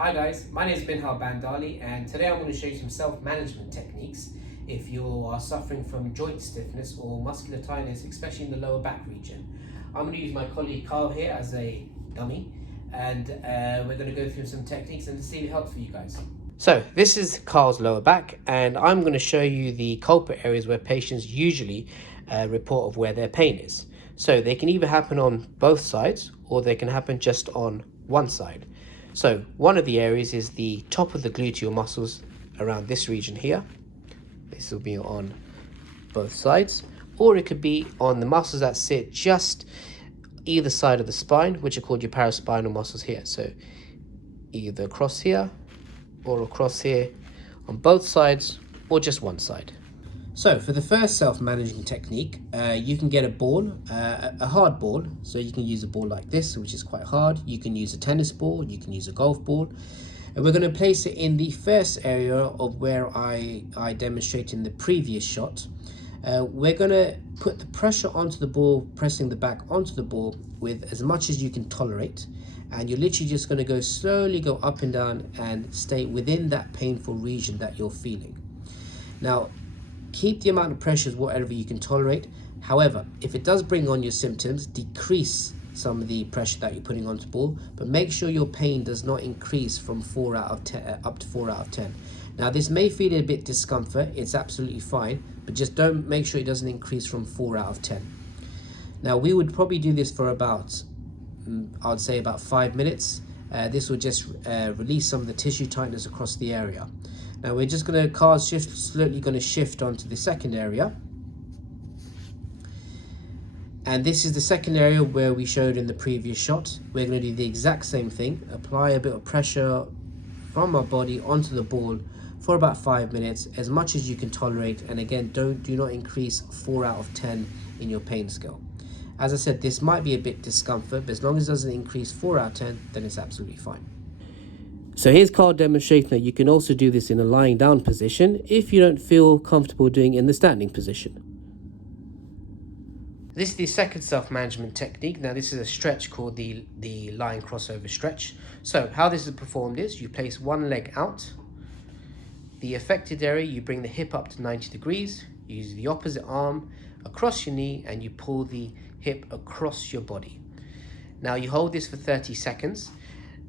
Hi guys, my name is Binhal Bandali and today I'm going to show you some self-management techniques if you are suffering from joint stiffness or muscular tightness, especially in the lower back region. I'm going to use my colleague Carl here as a dummy and we're going to go through some techniques and to see if it helps for you guys. So this is Carl's lower back and I'm going to show you the culprit areas where patients usually report of where their pain is. So they can either happen on both sides or they can happen just on one side. So one of the areas is the top of the gluteal muscles around this region here. This will be on both sides, or it could be on the muscles that sit just either side of the spine, which are called your paraspinal muscles here. So either across here or across here on both sides or just one side. So for the first self-managing technique, you can get a ball, a hard ball. So you can use a ball like this, which is quite hard. You can use a tennis ball, you can use a golf ball. And we're going to place it in the first area of where I demonstrated in the previous shot. We're going to put the pressure onto the ball, pressing the back onto the ball with as much as you can tolerate. And you're literally just going to go slowly go up and down and stay within that painful region that you're feeling. Now, keep the amount of pressure as whatever you can tolerate. However, if it does bring on your symptoms, decrease some of the pressure that you're putting onto the ball, but make sure your pain does not increase from 4 out of 10 up to 4 out of 10. Now, this may feel a bit discomfort. It's absolutely fine, but just don't make sure it doesn't increase from 4 out of 10. Now, we would probably do this for about, I'd say about 5 minutes. This will just release some of the tissue tightness across the area. Now we're just going to slowly going to shift onto the second area. And this is the second area where we showed in the previous shot. We're going to do the exact same thing. Apply a bit of pressure from our body onto the ball for about 5 minutes, as much as you can tolerate. And again, do not increase 4 out of 10 in your pain scale. As I said, this might be a bit discomfort, but as long as it doesn't increase 4 out of 10, then it's absolutely fine. So here's Carl demonstrating that you can also do this in a lying down position if you don't feel comfortable doing it in the standing position. This is the second self-management technique. Now this is a stretch called the lying crossover stretch. So how this is performed is you place one leg out. The affected area, you bring the hip up to 90 degrees. You use the opposite arm across your knee and you pull the hip across your body. Now you hold this for 30 seconds.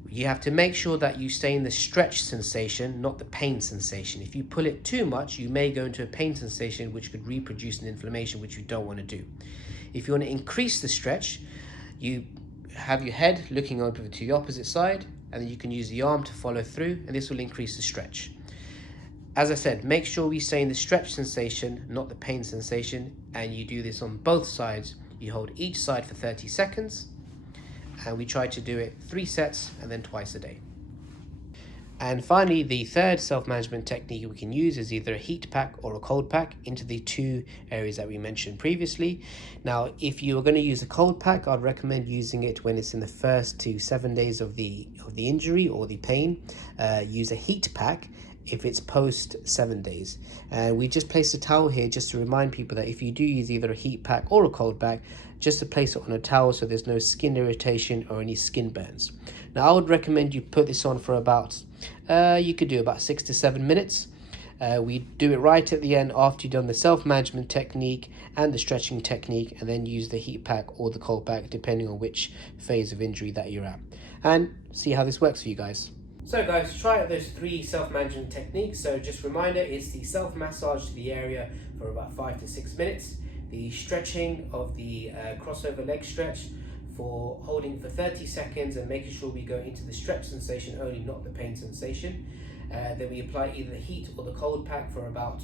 You have to make sure that you stay in the stretch sensation, not the pain sensation. If you pull it too much, you may go into a pain sensation which could reproduce an inflammation, which you don't want to do. If you want to increase the stretch, you have your head looking over to the opposite side, and then you can use the arm to follow through, and this will increase the stretch. As I said, make sure we stay in the stretch sensation, not the pain sensation, and you do this on both sides. You hold each side for 30 seconds. And we try to do it 3 sets and then twice a day. And finally, the third self-management technique we can use is either a heat pack or a cold pack into the 2 areas that we mentioned previously. Now, if you are going to use a cold pack, I'd recommend using it when it's in the first to 7 days of the injury or the pain. Use a heat pack if it's post 7 days. We just place a towel here just to remind people that if you do use either a heat pack or a cold pack, just to place it on a towel so there's no skin irritation or any skin burns. Now I would recommend you put this on for about, you could do about 6 to 7 minutes. We do it right at the end after you've done the self-management technique and the stretching technique, and then use the heat pack or the cold pack depending on which phase of injury that you're at, and see how this works for you guys. So guys, try out those 3 self-management techniques. So just a reminder, it's the self-massage to the area for about 5 to 6 minutes. The stretching of the crossover leg stretch for holding for 30 seconds and making sure we go into the stretch sensation only, not the pain sensation. Then we apply either the heat or the cold pack for about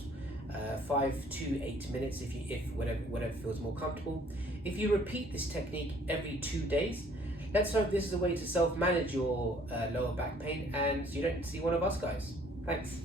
5 to 8 minutes if whatever feels more comfortable. If you repeat this technique every 2 days, let's hope this is a way to self-manage your lower back pain and you don't see one of us guys. Thanks.